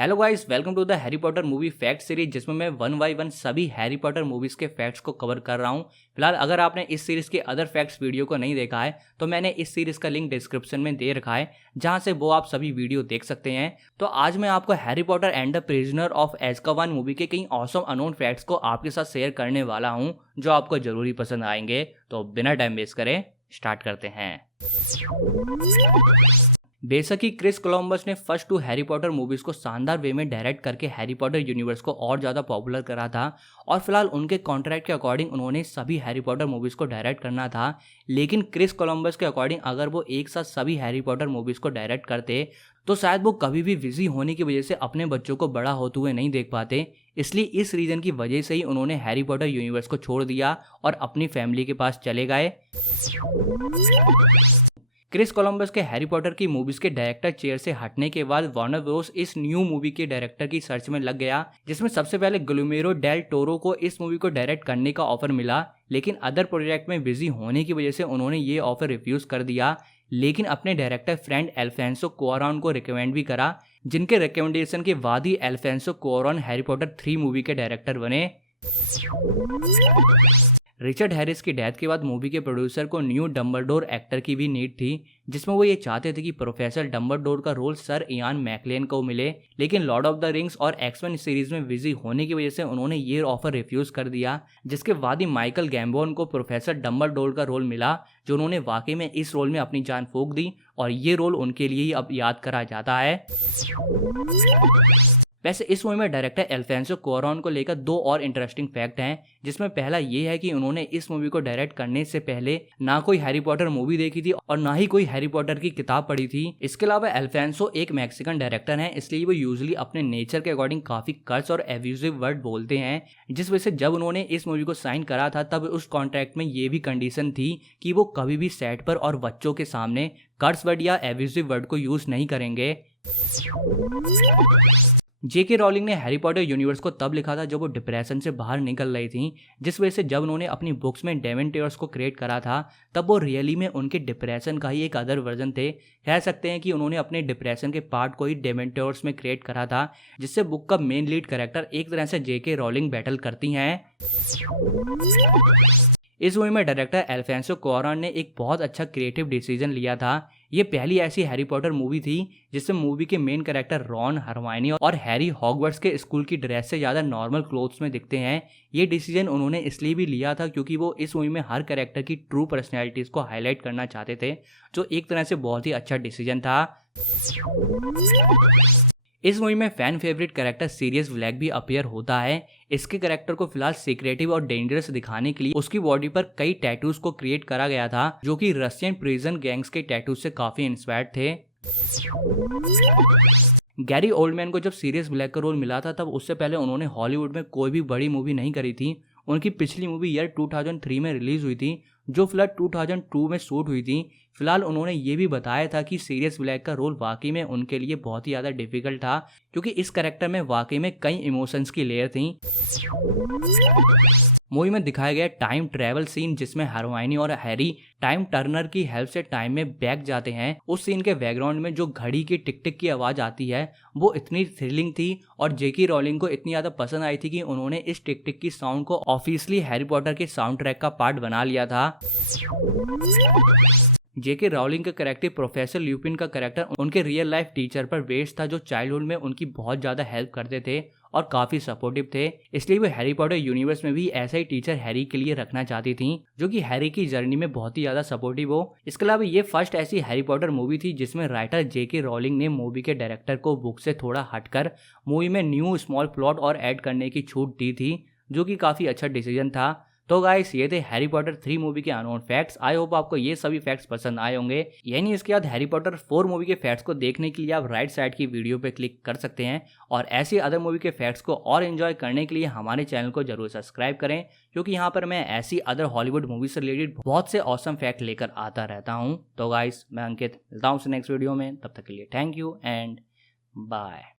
Hello guys, welcome to the Harry Potter movie fact series, जिसमें मैं one by one सभी Harry Potter movies के facts को cover कर रहा हूं। फिलहाल अगर आपने इस सीरीज के अदर फैक्ट्स वीडियो को नहीं देखा है तो मैंने इस सीरीज का लिंक डिस्क्रिप्शन में दे रखा है, जहां से वो आप सभी वीडियो देख सकते हैं। तो आज मैं आपको Harry Potter and the prisoner of Azkaban movie के कई ऑसम अननोन फैक्ट्स को आपके साथ शेयर करने वाला हूँ, जो आपको जरूरी पसंद आएंगे। तो बिना टाइम वेस्ट करे स्टार्ट करते हैं। बेशक ही क्रिस कोलंबस ने फर्स्ट 2 हैरी पॉटर मूवीज को शानदार वे में डायरेक्ट करके हैरी पॉटर यूनिवर्स को और ज़्यादा पॉपुलर करा था, और फिलहाल उनके कॉन्ट्रैक्ट के अकॉर्डिंग उन्होंने सभी हैरी पॉटर मूवीज को डायरेक्ट करना था। लेकिन क्रिस कोलंबस के अकॉर्डिंग अगर वो एक साथ सभी हैरी पॉटर मूवीज को डायरेक्ट करते तो शायद वो कभी भी बिजी होने की वजह से अपने बच्चों को बड़ा होते हुए नहीं देख पाते। इसलिए इस रीजन की वजह से ही उन्होंने हैरी पॉटर यूनिवर्स को छोड़ दिया और अपनी फैमिली के पास चले गए। क्रिस कोलंबस के हैरी पॉटर की मूवीज के डायरेक्टर चेयर से हटने के बाद वार्नर ब्रोस इस न्यू मूवी के डायरेक्टर की सर्च में लग गया, जिसमें सबसे पहले गुलिमेरो डेल टोरो को इस मूवी को डायरेक्ट करने का ऑफर मिला। लेकिन अदर प्रोजेक्ट में बिजी होने की वजह से उन्होंने ये ऑफर रिफ्यूज कर दिया। लेकिन अपने डायरेक्टर फ्रेंड अल्फोंसो क्वारॉन को रिकमेंड भी करा, जिनके रिकमेंडेशन के बाद ही अल्फोंसो क्वारॉन हैरी पॉटर 3 मूवी के डायरेक्टर बने। रिचर्ड हैरिस की डेथ के बाद मूवी के प्रोड्यूसर को न्यू डम्बलडोर एक्टर की भी नीड थी, जिसमें वो ये चाहते थे कि प्रोफेसर डम्बलडोर का रोल सर इयान मैकलेन को मिले। लेकिन लॉर्ड ऑफ द रिंग्स और एक्स-मेन सीरीज में बिजी होने की वजह से उन्होंने ये ऑफर रिफ्यूज कर दिया, जिसके बाद ही माइकल गैम्बोन को प्रोफेसर डम्बलडोर का रोल मिला, जो उन्होंने वाकई में इस रोल में अपनी जान फूंक दी, और ये रोल उनके लिए ही अब याद करा जाता है। वैसे इस मूवी में डायरेक्टर अल्फोंसो क्वारॉन को लेकर 2 और इंटरेस्टिंग फैक्ट हैं, जिसमें पहला ये है कि उन्होंने इस मूवी को डायरेक्ट करने से पहले ना कोई हैरी पॉटर मूवी देखी थी और ना ही कोई हैरी पॉटर की किताब पढ़ी थी। इसके अलावा अल्फोंसो एक मैक्सिकन डायरेक्टर हैं, इसलिए वो यूजुअली अपने नेचर के अकॉर्डिंग काफी कर्स और एब्यूजिव वर्ड बोलते हैं, जिस वजह से जब उन्होंने इस मूवी को साइन करा था तब उस कॉन्ट्रैक्ट में ये भी कंडीशन थी कि वो कभी भी सेट पर और बच्चों के सामने कर्स वर्ड या एब्यूजिव वर्ड को यूज नहीं करेंगे। जेके रॉलिंग ने हैरी पॉटर यूनिवर्स को तब लिखा था जब वो डिप्रेशन से बाहर निकल रही थी, जिस वजह से जब उन्होंने अपनी बुक्स में डेमेंटर्स को क्रिएट करा था तब वो रियली में उनके डिप्रेशन का ही एक अदर वर्जन थे। कह सकते हैं कि उन्होंने अपने डिप्रेशन के पार्ट को ही डेमेंटर्स में क्रिएट करा था, जिससे बुक का मेन लीड कैरेक्टर एक तरह से जेके रॉलिंग बैटल करती हैं। इस मूवी में डायरेक्टर अल्फोंसो क्वारॉन ने एक बहुत अच्छा क्रिएटिव डिसीजन लिया था। ये पहली ऐसी हैरी पॉटर मूवी थी जिसमें मूवी के मेन कैरेक्टर रॉन, हरमाइनी और हैरी हॉगवर्ट्स के स्कूल की ड्रेस से ज़्यादा नॉर्मल क्लोथ्स में दिखते हैं। ये डिसीजन उन्होंने इसलिए भी लिया था क्योंकि वो इस मूवी में हर कैरेक्टर की ट्रू पर्सनैलिटीज़ को हाईलाइट करना चाहते थे, जो एक तरह से बहुत ही अच्छा डिसीजन था। इस मूवी में fan favourite character Sirius Black भी अपीयर होता है। इसके कैरेक्टर को फिलहाल सीक्रेटिव और डेंजरस दिखाने के लिए उसकी बॉडी पर कई टैटूज को क्रिएट करा गया था, जो कि रशियन प्रिजन गैंग्स के टैटूज से काफी इंस्पायर्ड थे। गैरी ओल्डमैन को जब सीरियस ब्लैक का रोल मिला था तब उससे पहले उन्होंने हॉलीवुड में कोई भी बड़ी मूवी नहीं करी थी। उनकी पिछली मूवी ईयर 2003 में रिलीज हुई थी, जो फिलहाल 2002 में शूट हुई थी। फिलहाल उन्होंने ये भी बताया था कि सीरियस ब्लैक का रोल वाकई में उनके लिए बहुत ही ज़्यादा डिफिकल्ट था, क्योंकि इस कैरेक्टर में वाकई में कई इमोशंस की लेयर थी। मूवी में दिखाया गया टाइम ट्रैवल सीन, जिसमें हरमाइनी और हैरी टाइम टर्नर की हेल्प से टाइम में बैक जाते हैं, उस सीन के बैकग्राउंड में जो घड़ी की टिक टिक की आवाज़ आती है वो इतनी थ्रिलिंग थी और जेके रॉलिंग को इतनी ज़्यादा पसंद आई थी कि उन्होंने इस टिक टिक की साउंड को ऑफिशियली हैरी पॉटर के साउंड ट्रैक का पार्ट बना लिया था। जेके रॉलिंग का कैरेक्टर प्रोफेसर ल्यूपिन का कैरेक्टर उनके रियल लाइफ टीचर पर बेस्ड था, जो चाइल्डहुड में उनकी बहुत ज़्यादा हेल्प करते थे और काफ़ी सपोर्टिव थे। इसलिए वो हैरी पॉटर यूनिवर्स में भी ऐसा ही टीचर हैरी के लिए रखना चाहती थी, जो कि हैरी की जर्नी में बहुत ही ज़्यादा सपोर्टिव हो। इसके अलावा ये फर्स्ट ऐसी हैरी पॉटर मूवी थी जिसमें राइटर जेके रॉलिंग ने मूवी के डायरेक्टर को बुक से थोड़ा हटकर मूवी में न्यू स्मॉल प्लॉट और ऐड करने की छूट दी थी, जो कि काफ़ी अच्छा डिसीजन था। तो गाइस, ये थे हैरी पॉटर 3 मूवी के अननोन फैक्ट्स। आई होप आपको ये सभी फैक्ट्स पसंद आए होंगे। यानी इसके बाद हैरी पॉटर 4 मूवी के फैक्ट्स को देखने के लिए आप राइट साइड की वीडियो पे क्लिक कर सकते हैं, और ऐसे अदर मूवी के फैक्ट्स को और एंजॉय करने के लिए हमारे चैनल को जरूर सब्सक्राइब करें, क्योंकि यहाँ पर मैं ऐसी अदर हॉलीवुड मूवी से रिलेटेड बहुत से ऑसम फैक्ट लेकर आता रहता हूँ। तो गाइस, मैं अंकित, मिलता हूँ नेक्स्ट वीडियो में। तब तक के लिए थैंक यू एंड बाय।